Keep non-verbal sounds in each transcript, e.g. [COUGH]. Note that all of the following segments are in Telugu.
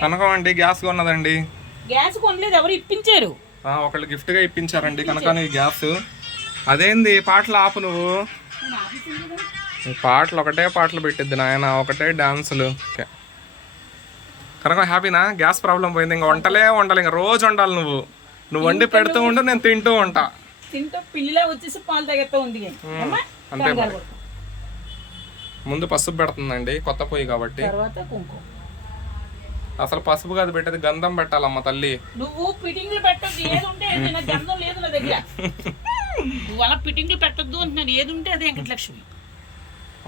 కనకం అండి గ్యాస్ కొన్నదండి. గ్యాస్ కొనలేదు ఎవరు ఇప్పించారు? ఒకళ్ళు గిఫ్ట్గా ఇప్పించారండి కనకాని గ్యాస్. అదేంది పాటలు ఆపు నువ్వు. పాటలు ఒకటే పాటలు పెట్టిద్ది నాయన ఒకటే డాన్సులు. కనకం హ్యాపీనా? గ్యాస్ ప్రాబ్లం పోయింది ఇంకా వంటలే వండాలి ఇంకా రోజు వండాలి నువ్వు. నువ్వు వండి పెడుతూ ఉండు నేను తింటూ ఉంటా. తింటూ పిల్లిలా వచ్చేసి పాలు తాగేస్తా ఉంది? అంతే. ముందు పసుపు పెడుతుందండి కొత్త పొయ్యి కాబట్టి. తర్వాత కుంకుమ. అసలు పసుపు కాదు పెట్టేది గంధం పెట్టాలమ్మ తల్లి. నువ్వు ఫిట్టింగ్లు పెట్టద్దు ఏది ఉంటే నాకు గంధం లేదు నా దగ్గర. నువ్వు అలా ఫిట్టింగ్లు పెట్టద్దు అంటున్నాను ఏది ఉంటే అదే వెంకటలక్ష్మి.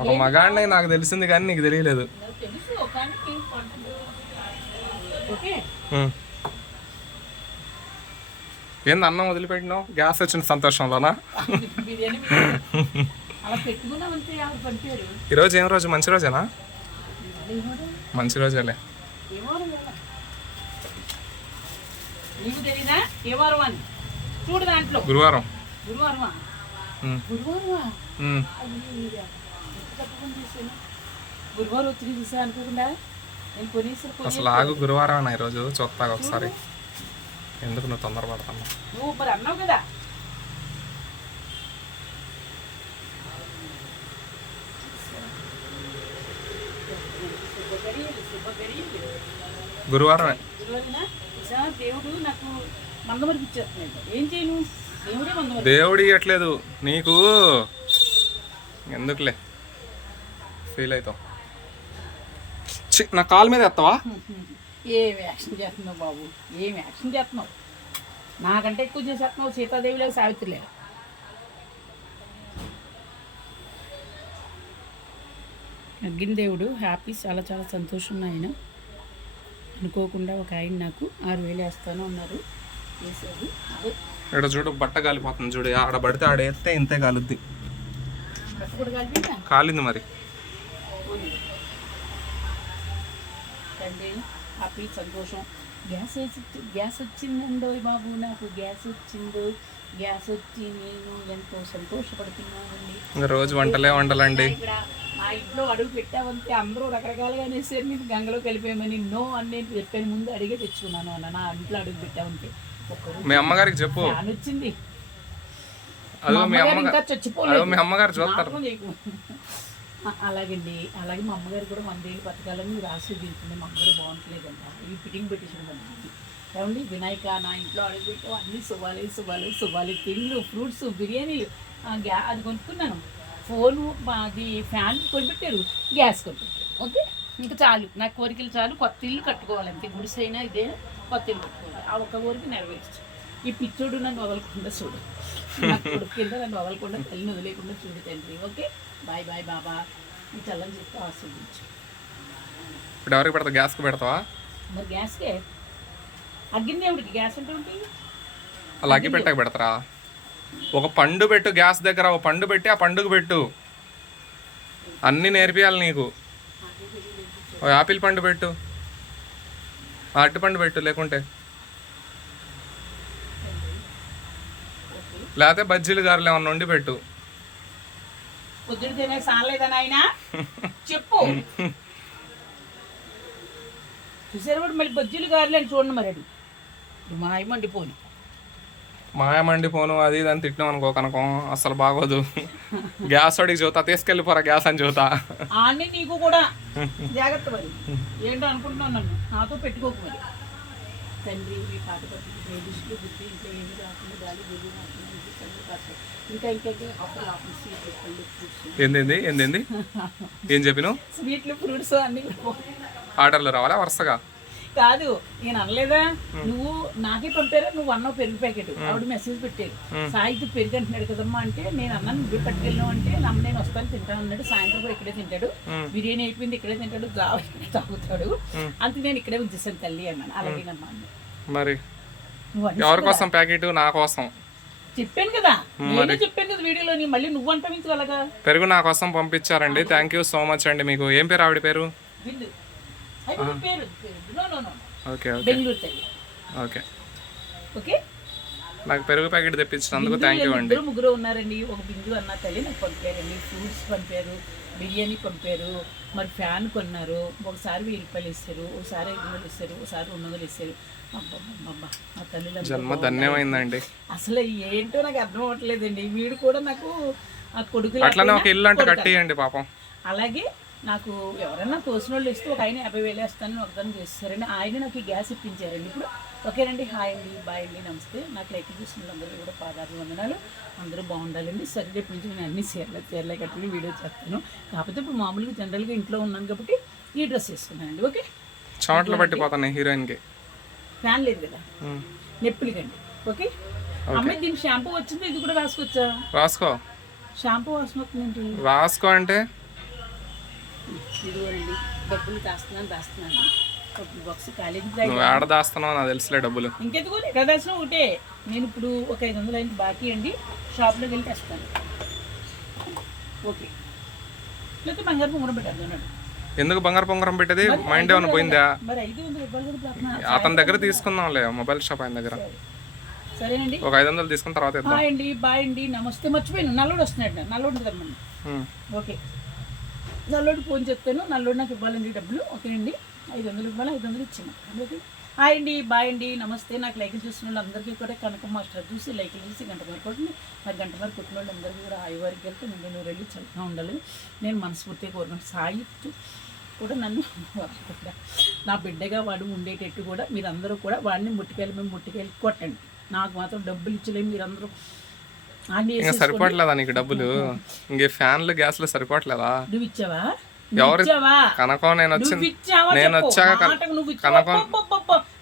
ఒక మగాడిని నాకు తెలిసింది కానీ నీకు తెలియలేదు. నాకు తెలుసు కానీ నీకు పట్టదు. ఓకే? ఉం. ఏంది అన్నం వదిలిపెట్టినావు? గ్యాస్ వచ్చిన సంతోషంలోనా? [LAUGHS] బిర్యానీ బిర్యానీ. అలా పెట్టుకున్నామంటే ఆవిడ పంపారు ఈరోజు ఏం రోజు? మంచి రోజేనా? మంచి రోజేలే? నీకు తెలీదా? ఏ వారం అని చూడు దాంట్లో. గురువారం. గురువారమా. గురువారం వచ్చి చూసా అనుకోకుండా నేను కొనేసరి కొని అసలు ఆగు గురువారం అన్న ఈరోజు. చూస్తాగా ఒకసారి. ఎందుకు నువ్వు తొందరపడుతున్నావు నువ్వు మరి అన్నావు కదా. చూసావా, దేవుడు నాకు మందమరికి ఇచ్చేస్తున్నాడు. ఏం చేయను? దేవుడే మందమరి దేవుడు ఇవ్వట్లేదు నీకు ఎందుకులే? ఫీల్ అవుతావు. ఛీ, నా కాలు మీద ఎత్తావా? ఏం యాక్షన్ చేస్తున్నావు బాబు? ఏం యాక్షన్ చేస్తున్నావు? నాకంటే ఎక్కువ చేసేస్తున్నావు సీతాదేవిలాగా సావిత్రిలే అగ్గిన దేవుడు హ్యాపీ చాలా చాలా సంతోషం ఆయన అనుకోకుండా ఒక ఆయన నాకు ఆరు వేలు వేస్తాను అన్నారు. వేసారు ఇక్కడ చూడు బట్ట కాలిపోతుంది చూడు. ఆడ పడితే ఆడ ఎత్తే ఇంతే కాలుద్ది. కాలింది మరి. హ్యాపీ సంతోషం. గ్యాస్ వేసి గ్యాస్ వచ్చిందండో బాబు నాకు. గ్యాస్ వచ్చిందో. గ్యాస్ వచ్చి నేను ఎంతో సంతోషపడుతున్నానండి. రోజు వంటలే వండాలండి. మా ఇంట్లో అడుగు పెట్టావంటే అందరూ రకరకాలుగా అనేసారు మీరు గంగలో కలిపేయమని నో అని నేను చెప్పాను. ముందు అడిగే తెచ్చుకున్నాను అన్న నా ఇంట్లో అడుగు పెట్టావంటే ఒక్కరు మీ అమ్మగారికి చెప్పు. ఫ్యాన్ వచ్చింది. అదో మా మీ అమ్మగారు అమ్మగారు ఇంకా అదో చచ్చిపోలేదు మీ అమ్మగారు చూస్తారు. నాటకం చేయకు. ఆ, అలాగండి. అలాగే మా అమ్మగారు కూడా వందేళ్ళు బతకాలని మీరు ఆశీర్వదించండి మా అమ్మగారు బాగుంటలేదంట. ఇవి ఫిట్టింగ్ పెట్టేసాడు మనకి ఏమండి? వినాయక నా ఇంట్లో అడుగు పెట్టావు. అన్ని శుభాలే శుభాలే శుభాలే. తిండ్లు ఫ్రూట్స్ బిర్యానీలు. ఆ, గ్యా అది కొనుక్కున్నాను. ఫోను మా- అది ఫ్యాన్ కొనిపెట్టారు గ్యాస్ కొనిపెట్టారు. ఓకే? ఇంకా చాలు. నా కోరికలు చాలు. కొత్త ఇల్లు కట్టుకోవాలి అంతే. గుడిసైనా ఇదే కొత్త ఇల్లు కట్టుకోవాలి. ఆ ఒక్క కోరిక నెరవేర్చు. ఈ పిచ్చోడు నన్ను వదలకుండా చూడు. నా కొడుకు కింద నన్ను వదలకుండా తల్లిని వదిలేకుండా చూడు తండ్రి. ఓకే? బాయ్ బాయ్ బాబా. నీ చల్లని చెప్పి ఆస్వాదించు. ఇప్పుడు ఎవరికి పెడతావు? గ్యాస్కి పెడతావా? మరి గ్యాస్కే? అగ్గిన దేవుడికి గ్యాస్ అంటే ఏంటి? అలా అగ్గి పెట్టక పెడతారా? ఒక పండు పెట్టు గ్యాస్ దగ్గర ఒక పండు పెట్టి ఆ పండుగ పెట్టు. అన్నీ నేర్పియాలి నీకు. ఓ యాపిల్ పండు పెట్టు. అరటి పండు పెట్టు లేకుంటే. లేకపోతే బజ్జీలు గారులు ఏమన్నా వండి పెట్టు. చెప్పు. చూసారు మళ్ళీ బజ్జీలు గారులు అని చూడండి మరి అది మాయమండి మాయమండి పోను అది ఇది అని తిట్టినాం అనుకో కనుకం. అసలు బాగోదు. గ్యాస్ అడిగి చూతా తీసుకెళ్ళిపోరా గ్యాస్ అని చూతా. ఆన్ని నీకు కూడా. జాగ్రత్త మరి. ఏంటో అనుకుంటున్నాను నన్ను? నాతో పెట్టుకోకు మరి. తండ్రి మీ పాట దృష్టిలో బుద్ధి ఇంకా ఏమి గాలి గురి ఇంకా ఇంకా ఆఫీస్ స్వీట్లు ఫ్రూట్స్ ఏం చెప్పినావు? స్వీట్లు ఫ్రూట్స్ అన్ని ఆర్డర్లు రావాలా వరుసగా? కాదు. నేను అనలేదా? నువ్వు నాకే పంపారా? నువ్వు అన్నావు పెరుగు ప్యాకెట్. ఆవిడ మెసేజ్ పెట్టారు సాయికి పెరుగు అంటున్నాడు కదమ్మా అంటే నేను అన్నాను నువ్వే పట్టుకెళ్ళావు అంటే నమ్మ నేను వస్తాను తింటాను అన్నాడు. సాయంత్రం కూడా ఇక్కడే తింటాడు. బిర్యానీ అయిపోయింది ఇక్కడే తింటాడు. జావ ఇక్కడే తాగుతాడు. అంతే నేను ఇక్కడే ఉంచేసాను తల్లి అన్నాను. అలాగేనమ్మా. మరి? ఎవరి కోసం ప్యాకెట్? నా కోసం. చెప్పాను కదా. నేనే చెప్పాను కదా వీడియోలో నీ మళ్ళీ నువ్వు అంటావించగలగా పెరుగు నా కోసం పంపించారండి. థ్యాంక్ యూ సో మచ్ అండి మీకు. ఏం పేరు ఆవిడ పేరు? పేరు. Okay okay. బెంగళూరు తల్లి. ఓకే. ఓకే? నాకు పెరుగు ప్యాకెట్ తెప్పించినందుకు థ్యాంక్ యూ అండి. ముగ్గురు ఉన్నారండి. ఒక బిందు అన్న తల్లి నాకు పంపారండి. ఫ్రూట్స్ పంపారు బిర్యానీ పంపారు మరి ఫ్యాన్ కొన్నారు. ఒకసారి వెయ్యి రూపాయలు ఇస్తారు ఒకసారి ఐదు వందలు ఇస్తారు ఒకసారి రెండు వందలు ఇస్తారు. మా తల్లిలో జన్మ ధన్యమైందండి. అసలు ఏంటో నాకు అర్థం అవ్వట్లేదండి. వీడు కూడా నాకు ఆ కొడుకు అట్లనే ఒక ఇల్లు అంటే కట్టేయండి పాపం. అలాగే నాకు ఎవరైనా తోసిన వాళ్ళు ఇస్తే ఒక ఆయన యాభై వేలు వేస్తానని ఒకదాన్ని చేస్తారని ఆయన నాకు ఈ గ్యాస్ ఇప్పించారండి. ఇప్పుడు ఓకేనండి హాయ్ అండి బాయ్ అండి నమస్తే. నాకు లైక్ చూసిన వాళ్ళందరూ కూడా పాదాలు వందనాలు అందరూ బాగుండాలండి. సరే రేపు నుంచి నేను అన్ని చీరలే చీరలే కట్టుకుని వీడియో చేస్తాను. కాకపోతే ఇప్పుడు మామూలుగా జనరల్గా ఇంట్లో ఉన్నాను కాబట్టి ఈ డ్రెస్ వేసుకున్నానండి. ఓకే? చెమటలు పట్టిపోతున్నాయి హీరోయిన్కి. ఫ్యాన్ లేదు కదా? నొప్పులకండి ఓకే? అమ్మాయి దీనికి షాంపూ వచ్చింది? ఇది కూడా రాసుకొచ్చా? రాసుకో. షాంపూ వాసన వస్తుందండి రాసుకో అంటే? ఇదిగోనండి డబ్బులు దాస్తున్నాను దాస్తున్నాను నువ్వు ఏడ దాస్తున్నావు నాకు తెలుసులే డబ్బులు. ఇంకెందుకు? దాచిన ఒకటే. నేను ఇప్పుడు ఒక ఐదు వందలు అయింది. బాకీ అండి. షాప్లోకి వెళ్ళి తెస్తాను. ఓకే. లేకపోతే బంగారు పొంగరం పెట్టాను ఎందుకు బంగారు పొంగరం పెట్టేది? మైండ్ ఏమైనా పోయిందా? అతని దగ్గర తీసుకుందాంలే. మొబైల్ షాప్ ఆయన దగ్గర. సరేనండి. ఒక ఐదు వందలు తీసుకున్న తర్వాత హాయ్ అండి. బాయ్ అండి. నమస్తే. మర్చిపోయాను. నల్లోడు వస్తున్నాడు. నల్లోడు. ఓకే. నల్లోడు ఫోన్ చెప్తాను. నల్లోడు నాకు ఇవ్వాలండి డబ్బులు. ఓకేనండి? ఐదు వందలు ఇవ్వాలి? ఐదు వందలు ఇచ్చాను. హాయ్ అండి బాయ్ అండి నమస్తే. నాకు లైకులు చూసిన వాళ్ళందరికీ కూడా కనక మాస్టర్ చూసి లైకులు చూసి గంట వరకు కొట్టింది మరి గంట వరకు కొట్టిన వాళ్ళందరికీ కూడా హాయి వారికి వెళ్తే నేను నువ్వు వెళ్ళి చల్లగా ఉండాలి. నేను మనస్ఫూర్తిగా కోరుకున్నాను సాయి కూడా నన్ను కూడా. నా బిడ్డగా వాడు ఉండేటట్టు కూడా మీరందరూ కూడా వాడిని ముట్టుకెళ్ళి మేము ముట్టుకెళ్ళి కొట్టండి. నాకు మాత్రం డబ్బులు ఇచ్చలేము. మీరందరూ ఇంకా సరిపోవట్లేదా నీకు డబ్బులు? ఇంక ఫ్యాన్లు గ్యాస్లు సరిపోవట్లేదా? నువ్వు ఇచ్చావా ఎవరు కనకం నేను ఇచ్చావా నేను. వచ్చాక కన-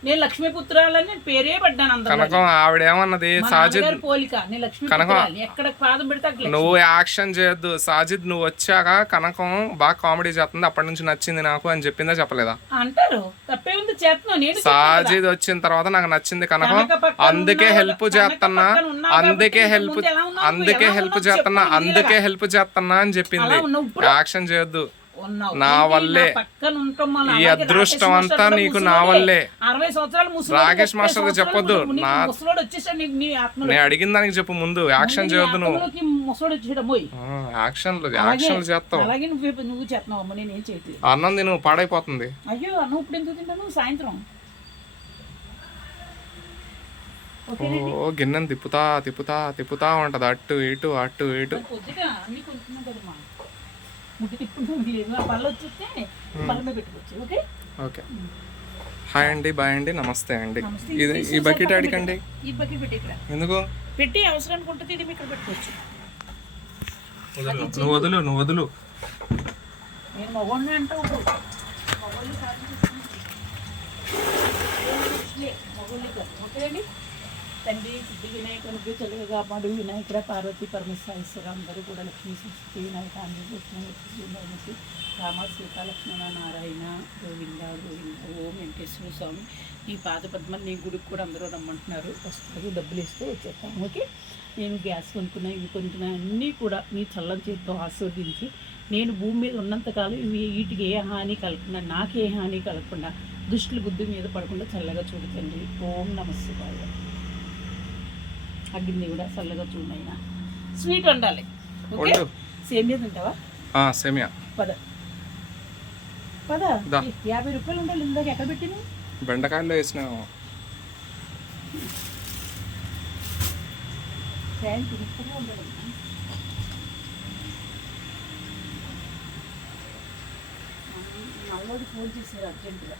నేను లక్ష్మీపుత్రాలని నేను పేరే పడ్డాను అందరూ కనకం ఆవిడేమన్నది? సాజిద్ నాన్నగారి పోలిక నేను లక్ష్మీపుత్రాలని. ఎక్కడ పాదం పెడితే అక్కడ నువ్వు యాక్షన్ చేయొద్దు. సాజిద్ నువ్వు వచ్చాక కనకం బాగా కామెడీ చేస్తుంది. అప్పటి నుంచి నచ్చింది నాకు అని చెప్పిందా చెప్పలేదా? అంటారు. తప్పే ఉంది చేస్తున్నావు. నేను సాజిద్ వచ్చిన తర్వాత నాకు నచ్చింది కనకం. కనక పక్కన అందుకే ఉన్నావు, హెల్ప్ కనక చేస్తున్నా పక్కన ఉన్నావు అందుకే కాబట్టి హెల్ప్ ఇంతకు ముందు ఎలా ఉన్నావు? అందుకే ఎలా హెల్ప్ ఉన్నావు? చేస్తున్నా చెప్పు అందుకే హెల్ప్ చేస్తున్నా అని చెప్పింది. అలా ఉన్నావు ఇప్పుడు? యాక్షన్ చేయొద్దు. నా? వల్లే. ఈ అదృష్టం అంతా మాస్టర్ నీకు నా. వల్లే. అరవై సంవత్సరాలు ముసలోడు, రాకేష్ మాస్టర్కి సంవత్సరాలు చెప్పొద్దు. నా- నేను అడిగిన దానికి చెప్పు ముందు. యాక్షన్ చేయొద్దు నువ్వు. యాక్షన్లు యాక్షన్లు చేస్తావు. అలాగే నువ్వు నువ్వు చేస్తున్నావు. అమ్మ నేను ఏం చేయట్లేదు. అన్నం నువ్వు పాడైపోతుంది. అయ్యో నువ్వు ఇప్పుడు ఎందుకు తింటాను? సాయంత్రం. ఓ గిన్నెను తిప్పుతా తిప్పుతా తిప్పుతా ఉంటది. అటు ఇటు అటు ఇటు. లేదు ఆ పళ్ళు వచ్చేస్తే పళ్ళ మీద పెట్టుకోవచ్చు. ఓకే ఓకే హాయ్ అండి బాయ్ అండి నమస్తే అండి. ఇది ఈ బకెట్ అడిగండి. ఈ బకెట్ పెట్టి ఇక్కడ. ఎందుకు? పెట్టి అవసరానికి ఉంటుంది ఇది ఇక్కడ పెట్టుకోవచ్చు. నువ్వు వదులు నువ్వు వదులు. నేను మగవాడిని అంటావు. మగవాళ్ళు కాదు. ఓకేనండి తండ్రి సిద్ధి వినాయకునికి చదువు కాపాడు. వినాయకుడ పార్వతి పరమేశ్వరేశ్వర అందరూ కూడా లక్ష్మీ సృష్టి వినాయక ఆంజనేయ రామ సీతాలక్ష్మణ నారాయణ గోవింద గోవింద ఓం వెంకటేశ్వర స్వామి. ఈ పాద పద్మని నీ గుడికి కూడా అందరూ రమ్మంటున్నారు. వస్తారు డబ్బులు ఇస్తే వచ్చేస్తాం ఓకే? నేను గ్యాస్ కొనుక్కున్నా ఇవి కొనుక్కున్నా అన్నీ కూడా మీ చల్లని చేతితో ఆస్వాదించి నేను భూమి మీద ఉన్నంతకాలం ఇవి వీటికి ఏ హాని కలగకుండా నాకే హాని కలగకుండా దుష్టుల బుద్ధి మీద పడకుండా చల్లగా చూడుతండి ఓం నమస్కారం అగ్గిని కూడా చల్లగా చూడైనా స్వీట్ వండాలి ఓకే వండు. సేమియా తింటావా ఆ, సేమియా పద పద దా. యాభై రూపాయలు ఉండాలి ఇందాక ఎక్కడ పెట్టినా బెండకాయల్లో వేసినావు ఫ్యాన్ తిరుగుతూనే ఉండాలి నల్లోడి ఫోన్ చేశారు అర్జెంటుగా